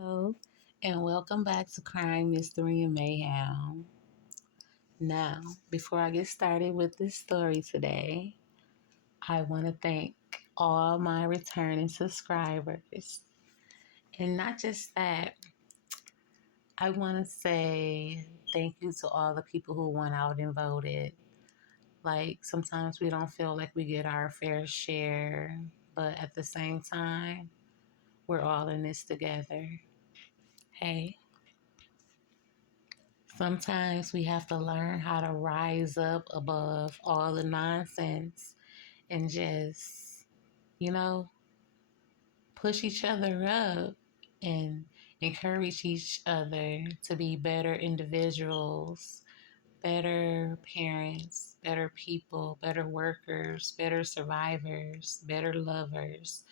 Hello, and welcome back to Crime, Mystery, and Mayhem. Now, before I get started with this story today, I want to thank all my returning subscribers. And not just that, I want to say thank you to all the people who went out and voted. Like, sometimes we don't feel like we get our fair share, but at the same time, we're all in this together. Hey. Sometimes we have to learn how to rise up above all the nonsense and just, you know, push each other up and encourage each other to be better individuals, better parents, better people, better workers, better survivors, better lovers,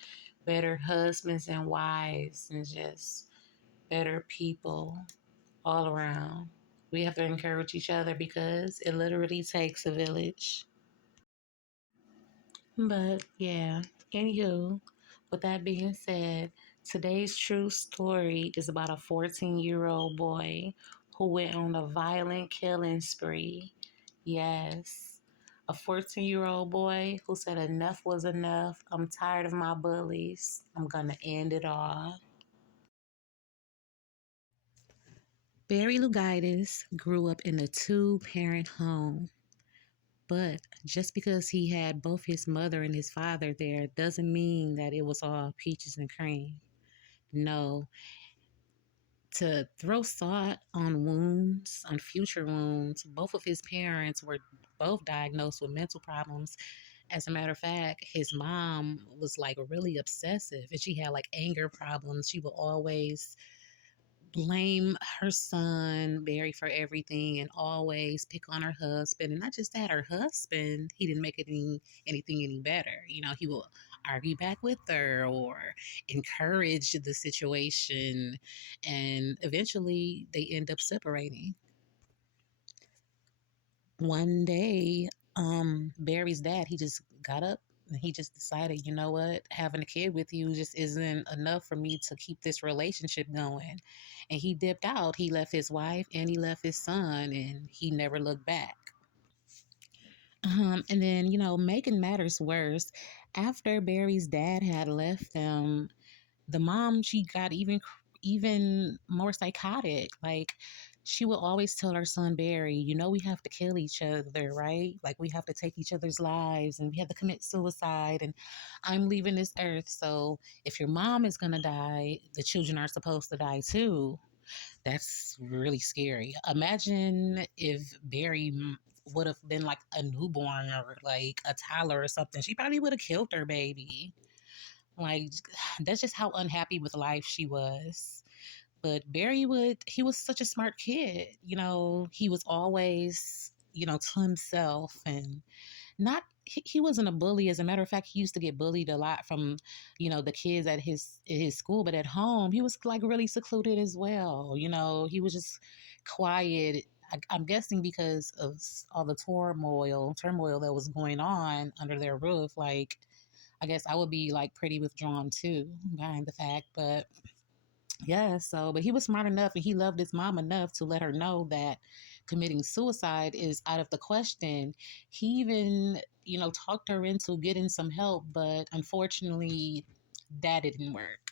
better husbands and wives, and just better people all around. We have to encourage each other because it literally takes a village. But yeah, anywho, with that being said, today's true story is about a 14-year-old boy who went on a violent killing spree. Yes, a 14-year-old boy who said enough was enough. I'm tired of my bullies. I'm gonna end it all. Barry Lugaitis grew up in a two-parent home. But just because he had both his mother and his father there doesn't mean that it was all peaches and cream. No, to throw salt on wounds, on future wounds, both of his parents were both diagnosed with mental problems. As a matter of fact, his mom was like really obsessive and she had like anger problems. She would always blame her son Barry for everything and always pick on her husband. And not just that, her husband, he didn't make anything any better. You know, he will argue back with her or encourage the situation, and eventually they end up separating. One day, Barry's dad, he just got up and he just decided, you know what, having a kid with you just isn't enough for me to keep this relationship going. And he dipped out. He left his wife and he left his son and he never looked back. And then, making matters worse, after Barry's dad had left them, the mom, she got even more psychotic. Like, she would always tell her son Barry, we have to kill each other, right? Like, we have to take each other's lives and we have to commit suicide, and I'm leaving this earth, so if your mom is gonna die, the children are supposed to die too. That's really scary. Imagine if Barry would have been like a newborn or like a toddler or something. She probably would have killed her baby. Like, that's just how unhappy with life she was. But he was such a smart kid. He was always, to himself, and not, he wasn't a bully. As a matter of fact, he used to get bullied a lot from, the kids at his school. But at home, he was like really secluded as well. He was just quiet. I'm guessing because of all the turmoil that was going on under their roof. Like, I guess I would be like pretty withdrawn too behind the fact. But yeah, but he was smart enough and he loved his mom enough to let her know that committing suicide is out of the question. He even, talked her into getting some help, but unfortunately, that didn't work.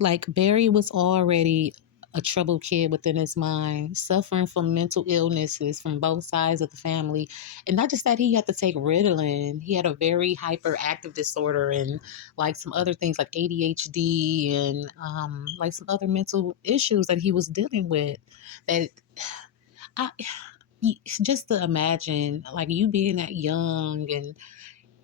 Like, Barry was already a troubled kid within his mind, suffering from mental illnesses from both sides of the family. And not just that, he had to take Ritalin. He had a very hyperactive disorder and like some other things like ADHD and like some other mental issues that he was dealing with. That I just to imagine like you being that young and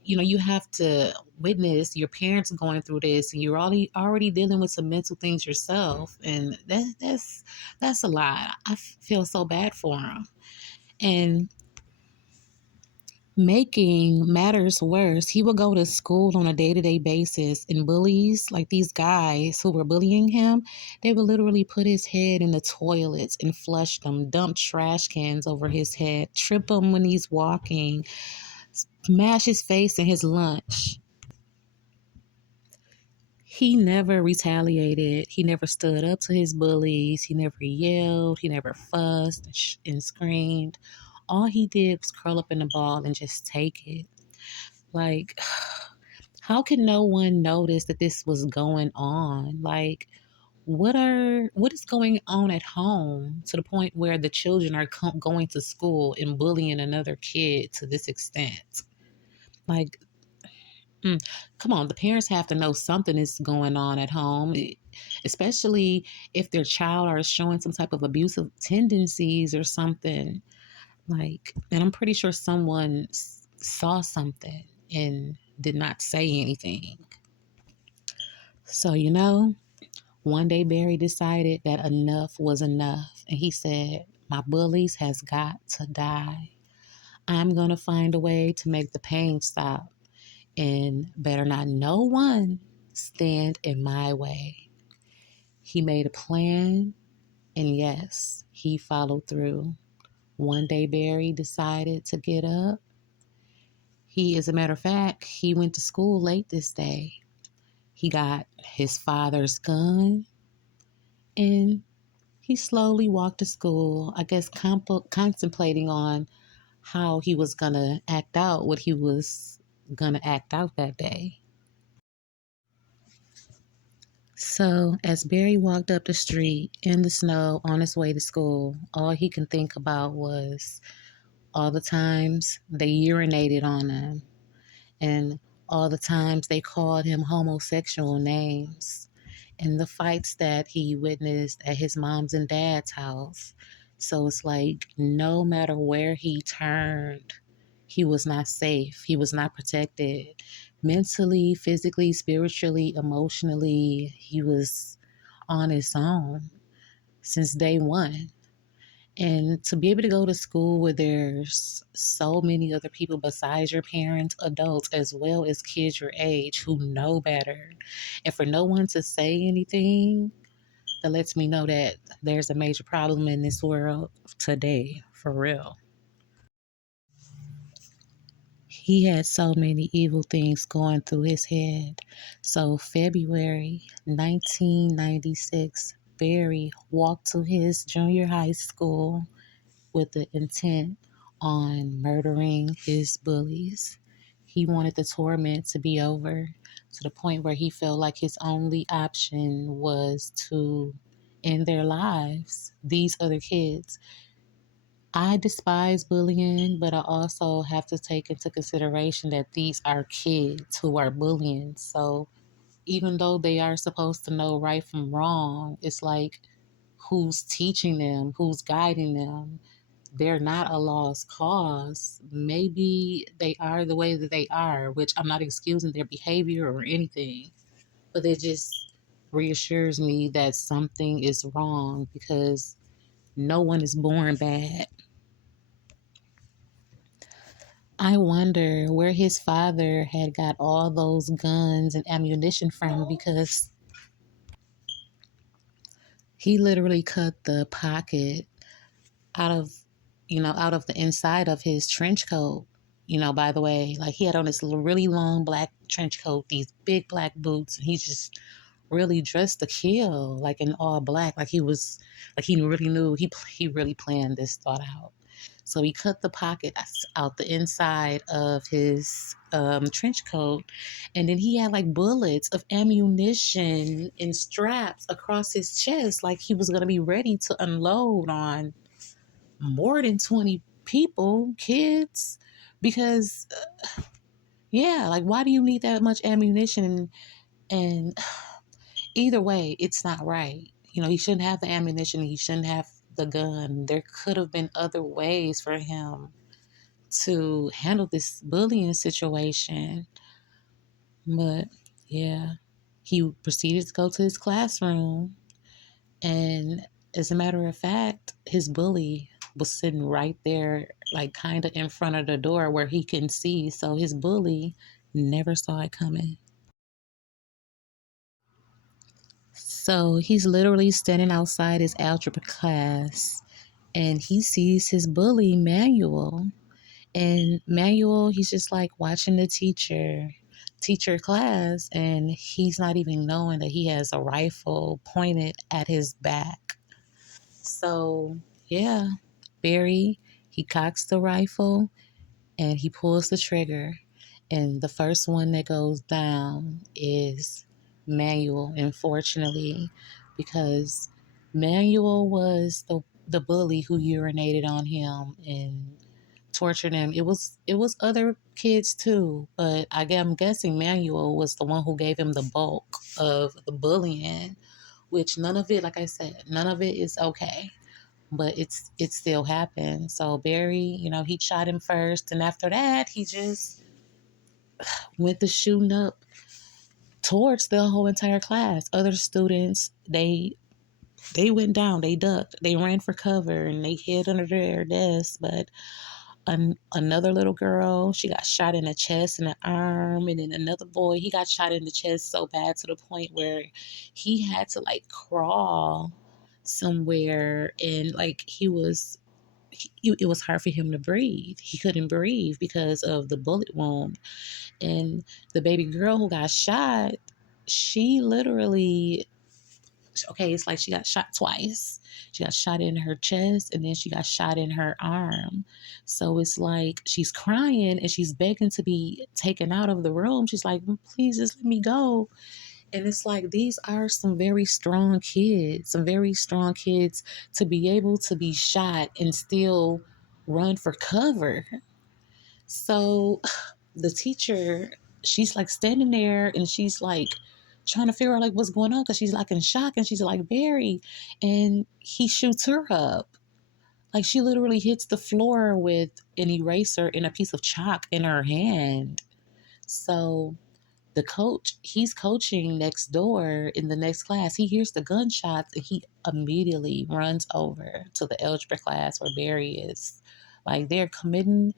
you have to witness your parents going through this, and you're already dealing with some mental things yourself, and that's a lot. I feel so bad for him. And making matters worse, he would go to school on a day-to-day basis, and bullies, like these guys who were bullying him, they would literally put his head in the toilets and flush them, dump trash cans over his head, trip him when he's walking, smash his face in his lunch. He never retaliated. He never stood up to his bullies. He never yelled. He never fussed and screamed. All he did was curl up in the ball and just take it. Like, how can no one notice that this was going on? Like, what is going on at home to the point where the children are going to school and bullying another kid to this extent? Like, come on, the parents have to know something is going on at home, especially if their child are showing some type of abusive tendencies or something. Like, and I'm pretty sure someone saw something and did not say anything. So, one day Barry decided that enough was enough, and he said, "My bullies has got to die. I'm going to find a way to make the pain stop, and better not no one stand in my way." He made a plan, and yes, he followed through. One day Barry decided to get up. As a matter of fact, he went to school late this day. He got his father's gun, and he slowly walked to school, I guess contemplating on how he was going to act out what he was going to act out that day. So, as Barry walked up the street in the snow on his way to school, all he can think about was all the times they urinated on him, and all the times they called him homosexual names, and the fights that he witnessed at his mom's and dad's house. So it's like no matter where he turned, he was not safe. He was not protected. Mentally, physically, spiritually, emotionally, he was on his own since day one. And to be able to go to school where there's so many other people besides your parents, adults, as well as kids your age who know better, and for no one to say anything, that lets me know that there's a major problem in this world today, for real. He had so many evil things going through his head. So, February 1996, Barry walked to his junior high school with the intent on murdering his bullies. He wanted the torment to be over to the point where he felt like his only option was to end their lives, these other kids. I despise bullying, but I also have to take into consideration that these are kids who are bullying. So even though they are supposed to know right from wrong, it's like who's teaching them, who's guiding them. They're not a lost cause. Maybe they are the way that they are, which I'm not excusing their behavior or anything, but it just reassures me that something is wrong because no one is born bad. I wonder where his father had got all those guns and ammunition from because he literally cut the pocket out of out of the inside of his trench coat. By the way, like he had on this really long black trench coat, these big black boots, and he's just really dressed to kill, like in all black, like he really knew he really planned this thought out. So he cut the pocket out the inside of his trench coat, and then he had like bullets of ammunition and straps across his chest, like he was gonna be ready to unload on more than 20 people, kids, because yeah, like why do you need that much ammunition? And either way, it's not right. He shouldn't have the ammunition, he shouldn't have the gun. There could have been other ways for him to handle this bullying situation. But yeah, he proceeded to go to his classroom, and as a matter of fact, his bully was sitting right there, like kind of in front of the door where he can see. So his bully never saw it coming. So he's literally standing outside his algebra class, and he sees his bully, Manuel. And Manuel, he's just like watching the teacher class, and he's not even knowing that he has a rifle pointed at his back. So yeah, Barry, he cocks the rifle and he pulls the trigger, and the first one that goes down is Manuel, unfortunately, because Manuel was the bully who urinated on him and tortured him. It was other kids too, but I'm guessing Manuel was the one who gave him the bulk of the bullying, which none of it, like I said, none of it is okay. But it still happened. So Barry, he shot him first, and after that, he just went to shooting up towards the whole entire class. Other students, they went down, they ducked, they ran for cover, and they hid under their desks. But another little girl, she got shot in the chest and the arm, and then another boy, he got shot in the chest so bad to the point where he had to like crawl somewhere, and like it was hard for him to breathe. He couldn't breathe because of the bullet wound. And the baby girl who got shot, she literally, okay, it's like she got shot twice. She got shot in her chest, and then she got shot in her arm. So it's like she's crying and she's begging to be taken out of the room. She's like, please just let me go. And it's like these are some very strong kids to be able to be shot and still run for cover. So the teacher, she's like standing there and she's like trying to figure out like what's going on because she's like in shock, and she's like, Barry, and he shoots her up. Like she literally hits the floor with an eraser and a piece of chalk in her hand. So the coach, he's coaching next door in the next class. He hears the gunshots and he immediately runs over to the algebra class where Barry is. Like they're committing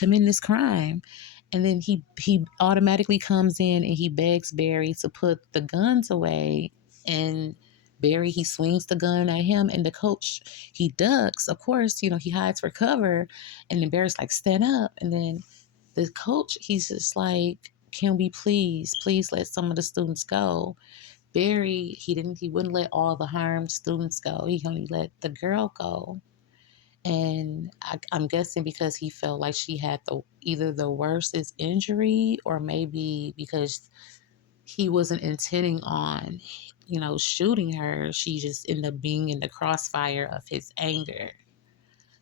this crime. And then he automatically comes in and he begs Barry to put the guns away. And Barry, he swings the gun at him, and the coach, he ducks. Of course, he hides for cover. And then Barry's like, stand up. And then the coach, he's just like, can we please let some of the students go? Barry, he wouldn't let all the harmed students go. He only let the girl go. And I'm guessing because he felt like she had either the worstest injury, or maybe because he wasn't intending on, shooting her. She just ended up being in the crossfire of his anger.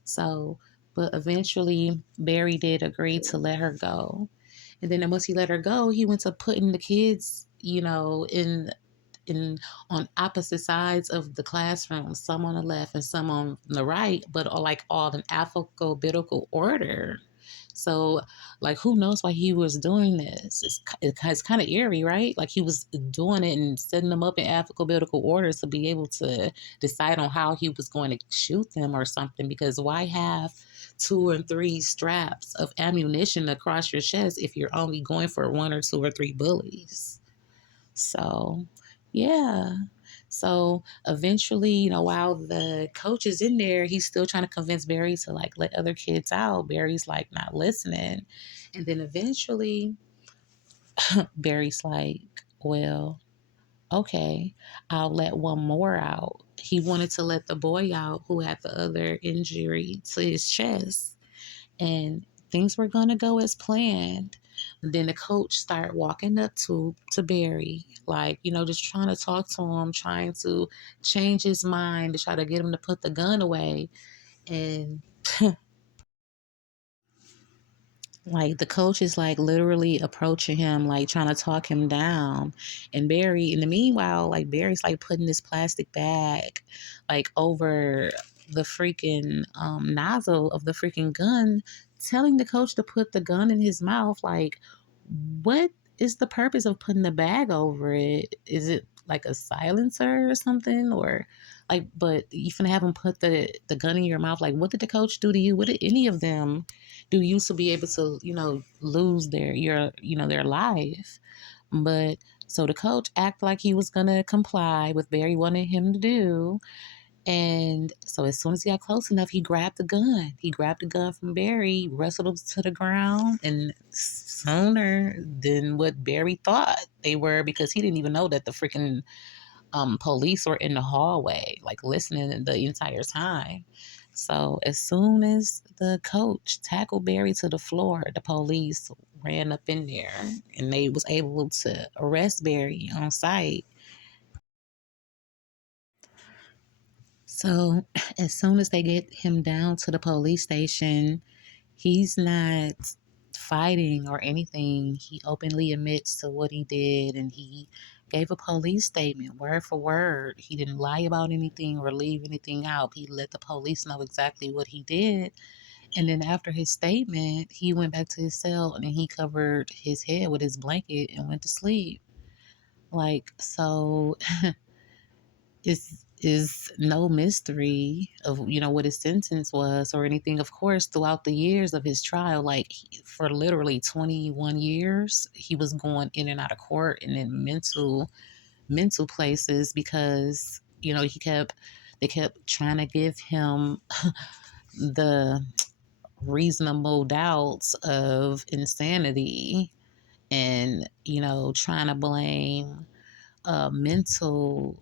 So, but eventually Barry did agree to let her go. And then once he let her go, he went to putting the kids, in on opposite sides of the classroom, some on the left and some on the right, but like all in alphabetical order. So, like, who knows why he was doing this? It's kind of eerie, right? Like, he was doing it and setting them up in alphabetical order to be able to decide on how he was going to shoot them or something. Because why have two or three straps of ammunition across your chest if you're only going for one or two or three bullies? So, yeah. So eventually, while the coach is in there, he's still trying to convince Barry to like let other kids out. Barry's like not listening. And then eventually, Barry's like, well, okay, I'll let one more out. He wanted to let the boy out who had the other injury to his chest, and things were gonna go as planned. And then the coach started walking up to Barry, like, just trying to talk to him, trying to change his mind to try to get him to put the gun away. And like the coach is like literally approaching him, like trying to talk him down. And Barry, in the meanwhile, like Barry's like putting this plastic bag like over the freaking nozzle of the freaking gun telling the coach to put the gun in his mouth. Like, what is the purpose of putting the bag over it? Is it like a silencer or something? Or like, but you finna have him put the gun in your mouth? Like, what did the coach do to you? What did any of them do you to be able to, lose their life? But so the coach acted like he was gonna comply with Barry wanted him to do. And so as soon as he got close enough, he grabbed the gun. He grabbed the gun from Barry, wrestled him to the ground, and sooner than what Barry thought they were, because he didn't even know that the freaking police were in the hallway, like listening the entire time. So as soon as the coach tackled Barry to the floor, the police ran up in there and they was able to arrest Barry on sight. So as soon as they get him down to the police station, he's not fighting or anything. He openly admits to what he did, and he gave a police statement word for word. He didn't lie about anything or leave anything out. He let the police know exactly what he did. And then after his statement, he went back to his cell and then he covered his head with his blanket and went to sleep. Like, so is no mystery of what his sentence was or anything. Of course, throughout the years of his trial, like for literally 21 years, he was going in and out of court and in mental places because they kept trying to give him the reasonable doubts of insanity, and trying to blame mental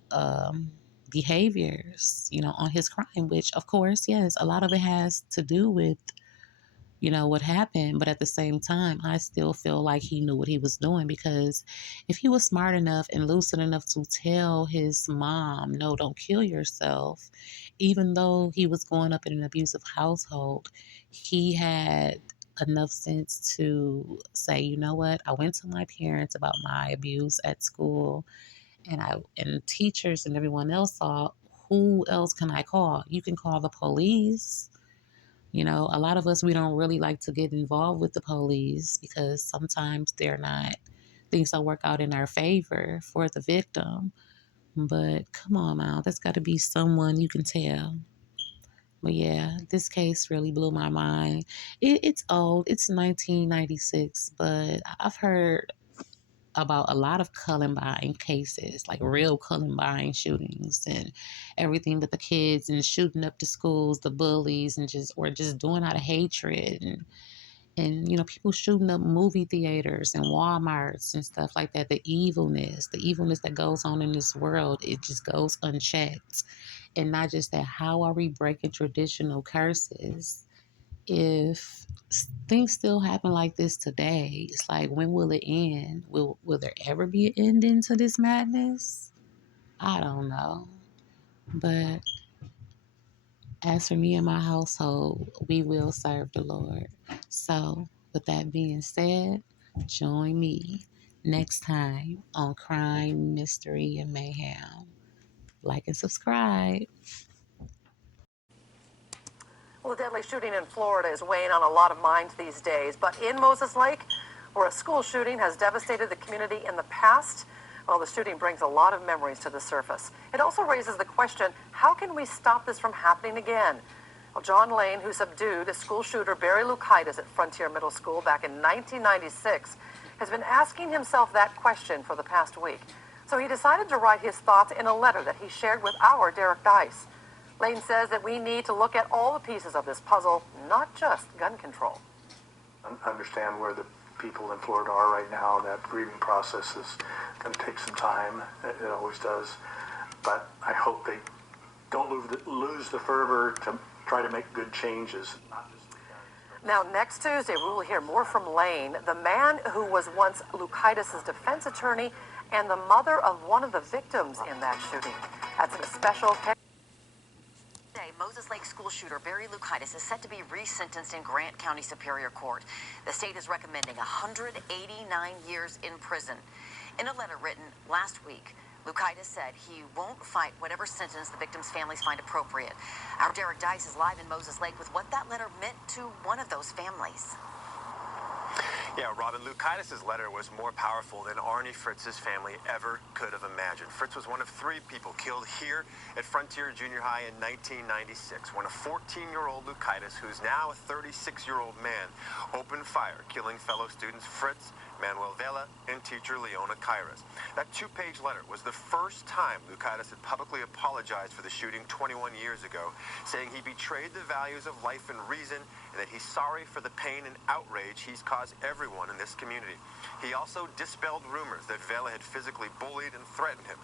behaviors, on his crime, which, of course, yes, a lot of it has to do with, what happened. But at the same time, I still feel like he knew what he was doing, because if he was smart enough and lucid enough to tell his mom, no, don't kill yourself, even though he was growing up in an abusive household, he had enough sense to say, you know what, I went to my parents about my abuse at school, and teachers and everyone else saw, who else can I call? You can call the police. A lot of us, we don't really like to get involved with the police because sometimes things don't work out in our favor for the victim. But come on now, that's got to be someone you can tell. But yeah, this case really blew my mind. It's old, it's 1996, but I've heard about a lot of Columbine cases, like real Columbine shootings and everything with the kids and shooting up the schools, the bullies, and just doing out of hatred, and people shooting up movie theaters and Walmarts and stuff like that. The evilness that goes on in this world, it just goes unchecked. And not just that, how are we breaking traditional curses if things still happen like this today? It's like, when will it end? Will there ever be an ending to this madness? I don't know. But as for me and my household, we will serve the Lord. So, with that being said, join me next time on Crime, Mystery, and Mayhem. Like and subscribe. Well, the deadly shooting in Florida is weighing on a lot of minds these days. But in Moses Lake, where a school shooting has devastated the community in the past, well, the shooting brings a lot of memories to the surface. It also raises the question, how can we stop this from happening again? Well, John Lane, who subdued school shooter Barry Lukitis at Frontier Middle School back in 1996, has been asking himself that question for the past week. So he decided to write his thoughts in a letter that he shared with our Derek Dice. Lane says that we need to look at all the pieces of this puzzle, not just gun control. Understand where the people in Florida are right now. That grieving process is going to take some time. It always does. But I hope they don't lose the fervor to try to make good changes. Now, next Tuesday, we will hear more from Lane, the man who was once Lukitis' defense attorney and the mother of one of the victims in that shooting. That's in a special Today, Moses Lake school shooter Barry Lukitis is set to be resentenced in Grant County Superior Court. The state is recommending 189 years in prison. In a letter written last week, Lukaitis said he won't fight whatever sentence the victims' families find appropriate. Our Derek Dice is live in Moses Lake with what that letter meant to one of those families. Yeah, Robin, Lukaitis' letter was more powerful than Arnie Fritz's family ever could have imagined. Fritz was one of 3 people killed here at Frontier Junior High in 1996 when a 14-year-old Lukaitis, who's now a 36-year-old man, opened fire, killing fellow students Fritz, Manuel Vela, and teacher Leona Kairas. That 2-page letter was the first time Lukaitis had publicly apologized for the shooting 21 years ago, saying he betrayed the values of life and reason and that he's sorry for the pain and outrage he's caused everyone in this community. He also dispelled rumors that Vela had physically bullied and threatened him.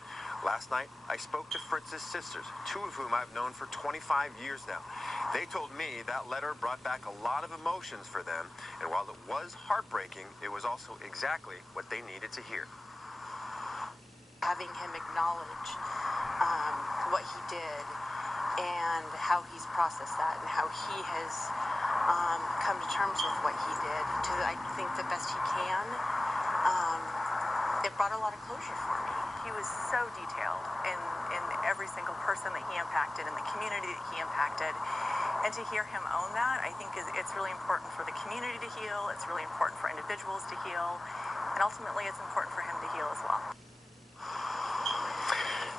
Last night, I spoke to Fritz's sisters, 2 of whom I've known for 25 years now. They told me that letter brought back a lot of emotions for them, and while it was heartbreaking, it was also exactly what they needed to hear. Having him acknowledge what he did and how he's processed that and how he has come to terms with what he did to, I think, the best he can, it brought a lot of closure for me. He was so detailed in every single person that he impacted, in the community that he impacted. And to hear him own that, I think it's really important for the community to heal. It's really important for individuals to heal. And ultimately, it's important for him to heal as well.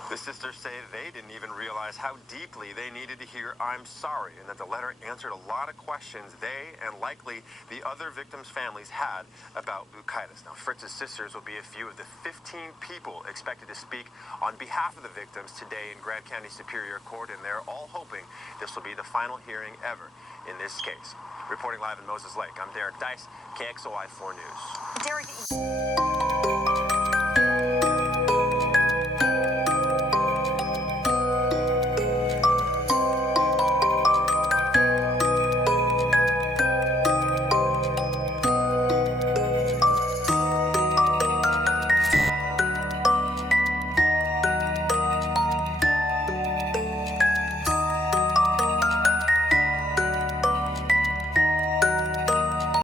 The sisters say they didn't even realize how deeply they needed to hear "I'm sorry," and that the letter answered a lot of questions they and likely the other victims' families had about Lukaitis. Now, Fritz's sisters will be a few of the 15 people expected to speak on behalf of the victims today in Grant County Superior Court, and they're all hoping this will be the final hearing ever in this case. Reporting live in Moses Lake, I'm Derek Dice, KXOI 4 News. Derek.